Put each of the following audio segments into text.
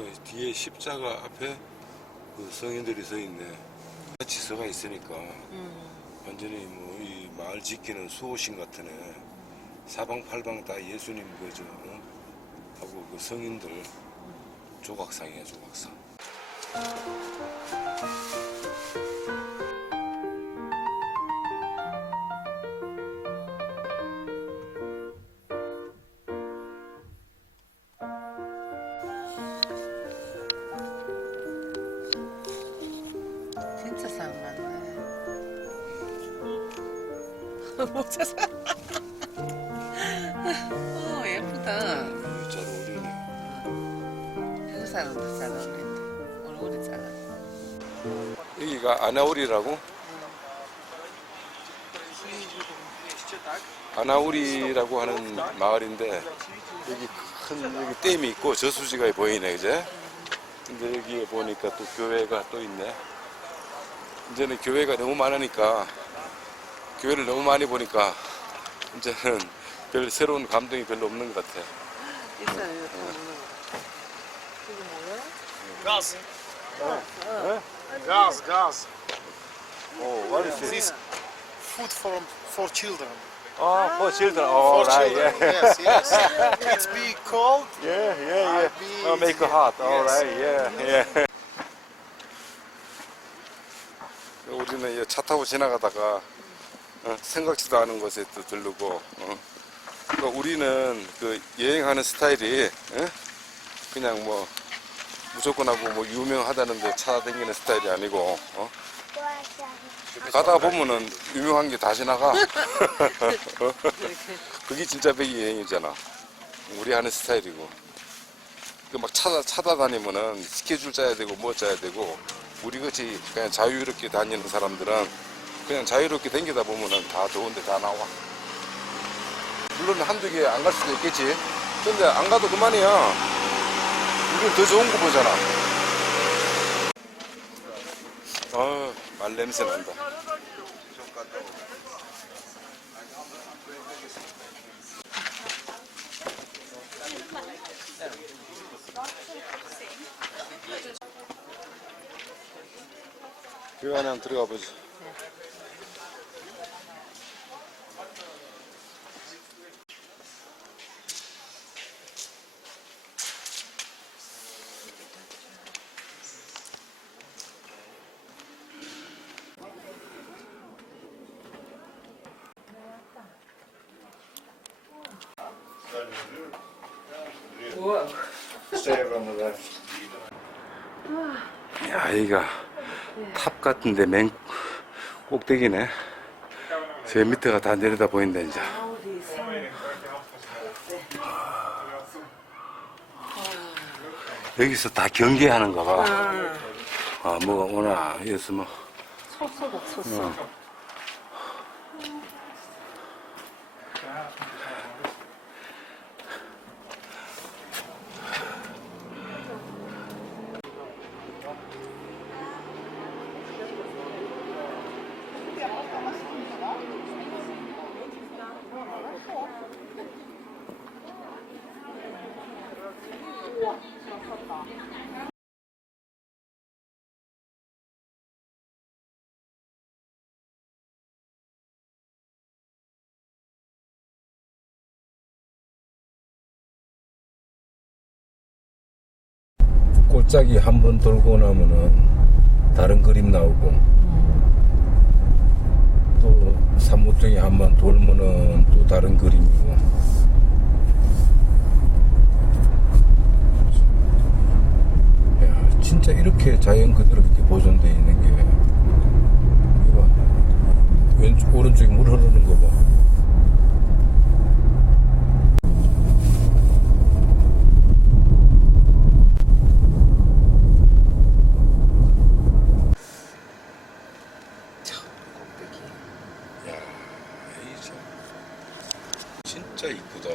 그 뒤에 십자가 앞에 그 성인들이 서 있네. 같이 서가 있으니까 완전히 뭐 이 마을 지키는 수호신 같으네. 사방팔방 다 예수님 그저 어? 하고 그 성인들 조각상이야 조각상. 진짜 상 많네. 모자 사. 어 예쁘다. 잘 어울리네. 사람도 잘 어울린다. 얼굴이 잘. 여기가 아나우리라고? 아나우리라고 하는 마을인데 여기 큰 여기 댐이 있고 저수지가 보이네 이제. 근데 여기에 보니까 또 교회가 또 있네. 이제는 교회가 너무 많으니까 교회를 너무 많이 보니까 이제는 별 새로운 감동이 별로 없는 것 같아. 있어요. Gas. Gas, gas. 오, what is This food for for children. 아, for children. For Oh, right, children. yeah. Yes, yes. It's be cold. Yeah, yeah, yeah. Be- Oh, make it hot. All Yes. right, yeah, yeah. 우리는 이차 타고 지나가다가 어, 생각지도 않은 곳에 또 들르고 어. 그러니까 우리는 그 여행하는 스타일이 어? 그냥 뭐 무조건 하고 뭐 유명하다는데 찾아다니는 스타일이 아니고 어? 가다 보면은 유명한 게 다 지나가 어? 그게 진짜 배기 여행이잖아 우리 하는 스타일이고 그 막 찾아 찾아다니면은 스케줄 짜야 되고 뭐 짜야 되고 우리 같이 그냥 자유롭게 다니는 사람들은 그냥 자유롭게 다니다 보면은 다 좋은데 다 나와. 물론 한두 개 안 갈 수도 있겠지. 근데 안 가도 그만이야. 우리는 더 좋은 거 보잖아. 아, 말 냄새 난다. 그 안에 한번 들어 여기가 탑 같은데 맨 꼭대기네. 저 밑에가 다 내려다 보인다, 이제. 여기서 다 경계하는가 봐. 아, 뭐가 오나, 여기서 뭐. 소소국 소소. 골짜기 한 번 돌고 나면은 다른 그림 나오고 또 산모퉁이 한 번 돌면은 또 다른 그림이고 야 진짜 이렇게 자연 그대로 이렇게 보존돼 있는 게 이거 봐. 왼쪽 오른쪽에 물 흐르는 거 봐. 야, 이 참, 진짜 이쁘다.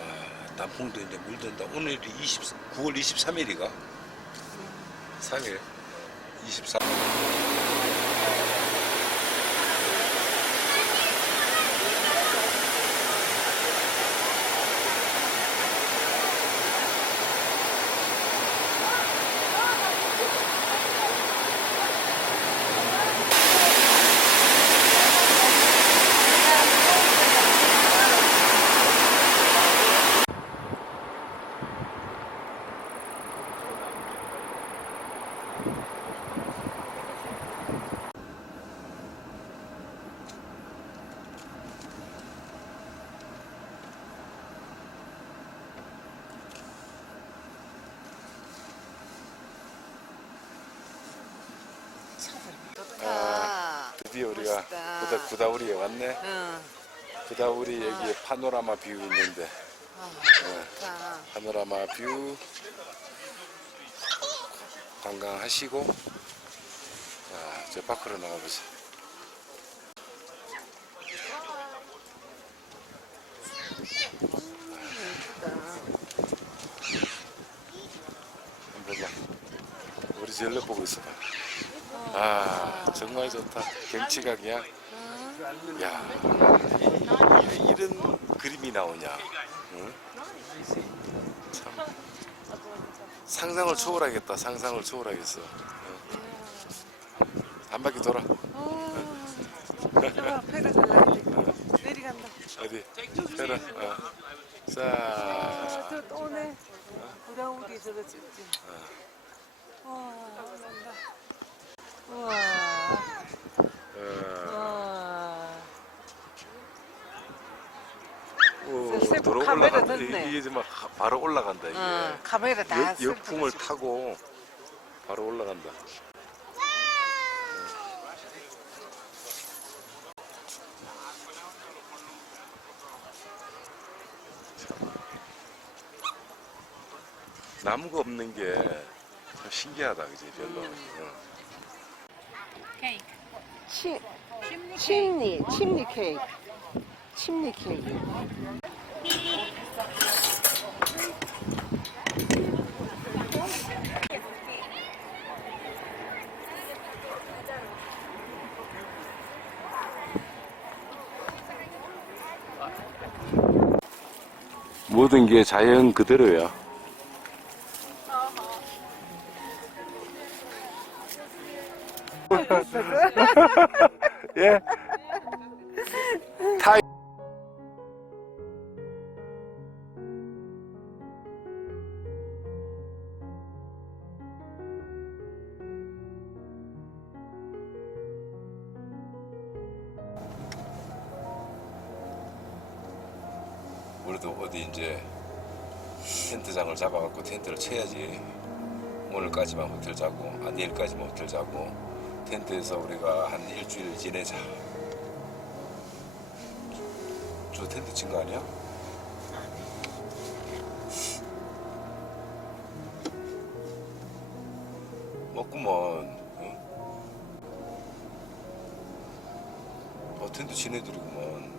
아, 단풍도 이제 물든다. 오늘이 20, 9월 23일이가? 3일. 23 일. 멋있다. 구다, 구다우리에 왔네. 응. 구다우리 여기에 파노라마 뷰 있는데 아, 좋다. 파노라마 뷰 관광하시고 자, 저 밖으로 나가보자. 한번 보자. 우리 절로 보고 있어봐. 아, 정말 좋다. 경치각이야. 야, 이, 이런 그림이 나오냐? 응? 참 상상을 초월하겠다. 상상을 초월하겠어. 응. 한 바퀴 돌아. 달라는데 내려간다. 어디? 페라. 어. 아, 자, 저또 오네. 구다우리 저거 찍지. 와, 난다. 우와. 어, 와. 오, 셀프 들어 카메라 올라간다. 넣네. 이게 이제 막 바로 올라간다 이게. 어, 카메라 다 역, 역풍을 타고 바로 올라간다. 나무가 없는 게 참 신기하다, 그지? 별로. 어. 치, 침리, 침리 케이크. 침리 케이크. 모든 게 자연 그대로야. 예. 타이. 우리도 어디 이제 텐트장을 잡아갖고 텐트를 쳐야지. 오늘까지만 호텔 자고, 아, 내일까지만 호텔 자고, 텐트에서 우리가 한 일주일 지내자. 저 텐트 친 거 아니야? 먹구먼. 응? 어, 텐트 지네들이구먼.